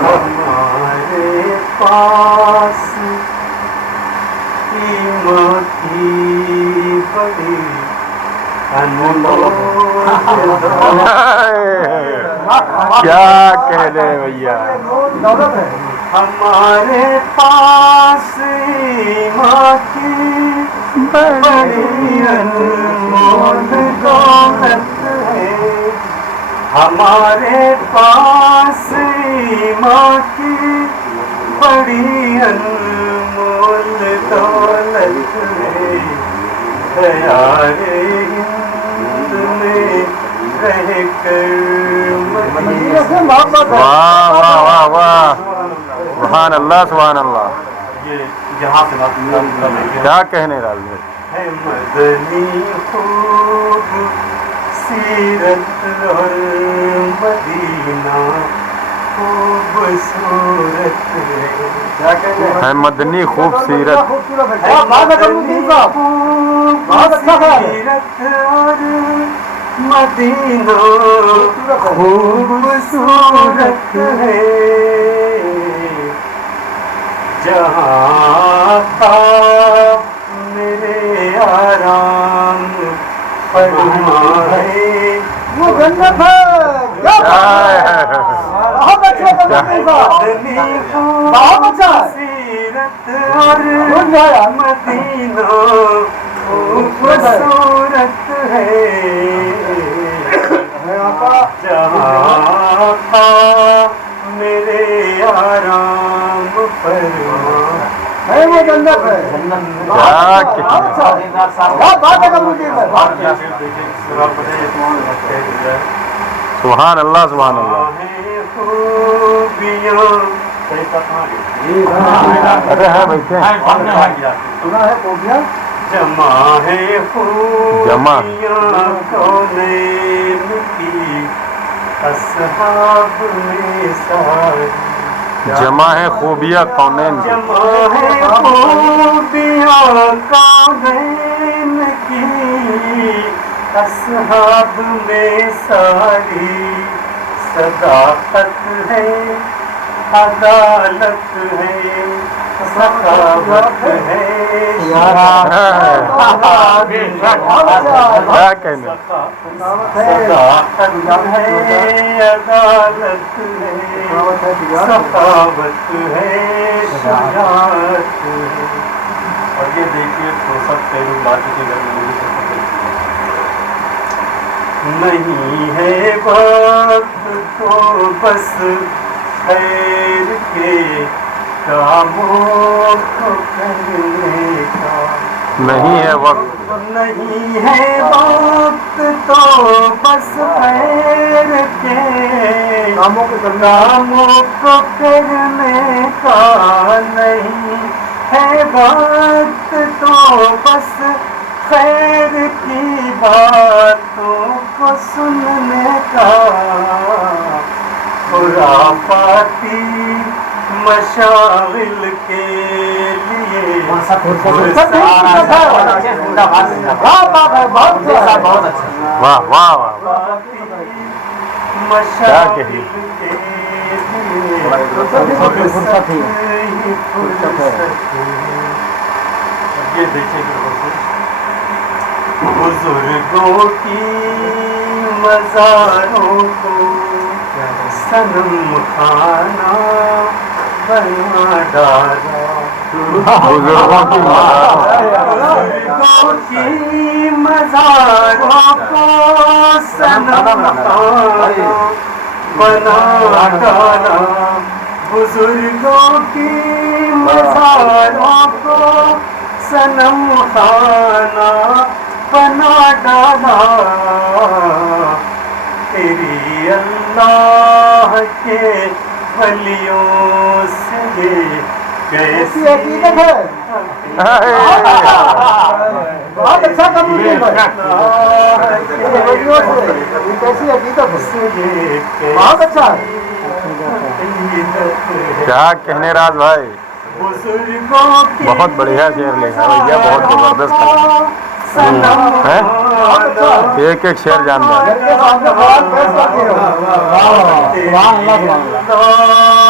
ہمارے پاس قیمت کی بڑی کیا کہنے بھیا، ہمارے پاس ماں کی بڑی انمول دولت ہے، ہمارے پاس ماں کی بڑی انمول دولت ہے، دیار ہند میں رہ کر واہ واہ واہ واہ، سبحان اللہ سبحان اللہ، یہاں سے کیا کہنے راضی ہے مدنی خوب سیرت اور مدینہ خوبصورت ہے مدنی خوبصورت، سیرت اور مدینہ خوبصورت ہے، جہاں تھا میرے آرام فرمائے وہ جنت ہے، بہت اچھا سیرت اور مدینہ خوبصورت ہے، جہاں تھا میرے آرام فرمائے وہ جنت ہے، سبحان اللہ سبحان اللہ، ارے ہے بیٹھے جمع ہے جمع خوبیاں کونین کی اصحاب میں ساری، جمع ہے خوبیاں کونین کی، جمع ہے خوبیاں کونین کی اصحاب میں ساری، صداقت ہے عدالت ہے سخاوت ہے، کیا کہنے، صداقت ہے عدالت ہے سخاوت ہے شجاعت ہے، اور یہ دیکھیے تو سب پہلو لاٹھی کے گھر میں نہیں ہے وقت تو بس خیر کے کاموں کو کرنے کا، نہیں ہے وقت، نہیں ہے وقت تو بس خیر کے کاموں کو کرنے کا، نہیں ہے وقت تو بس خیر کی باتوں کو سننے کا، خرافاتی مشاغل کے لیے واہ واہ واہ، مشاغل کے یہ دیکھیں بزرگوں کی مزاروں کو صنم خانہ بنا ڈالا، بزرگوں کی بزرگوں کی مزاروں کو صنم خانہ بنا ڈالا، بزرگوں کی مزاروں کو صنم خانہ بنا ڈالا، تیری اللہ کے ولیوں سے یہ کیسی عقیدت ہے، بہت اچھا کام کیسی عقیدت ہے، بہت اچھا، کیا کہنے راز بھائی، بہت بڑھیا شعر لکھا ہے بھیا، بہت زبردست ہے، ایک ایک شعر جانتا ہے،